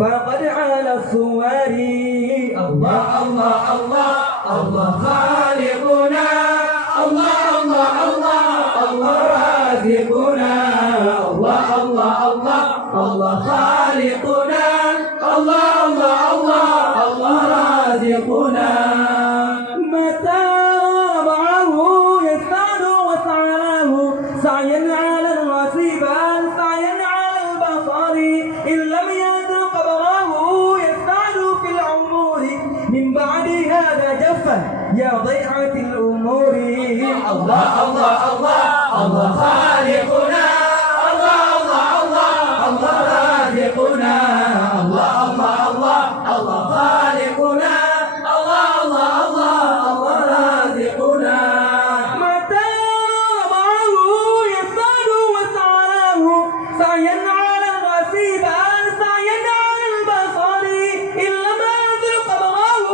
فقد على الصور. الله الله الله الله خالقنا، الله الله الله الله رازقنا، الله الله الله الله خالقنا، الله الله الله الله رازقنا. متى ربعه يسعد وسعاه سعيا على الوسيبان سعيا على البصر، إن لم يدر قبره يسعد في العمور، من بعد هذا جفا يا ضيعة الأمور. الله الله الله الله خالقنا، الله الله الله الله رازقنا، الله الله الله الله خالقنا، الله الله الله الله رازقنا. متى ربعه يسعد وسعاه سعيا على الغسيبان سعيا على البصر، إن لم ينزل قبره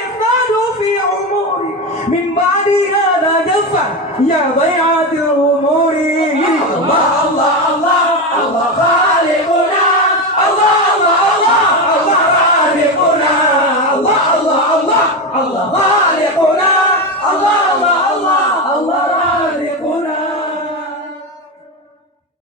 يسعد في عمره، من بعد هذا جفا يا ضيعة الأمور. الله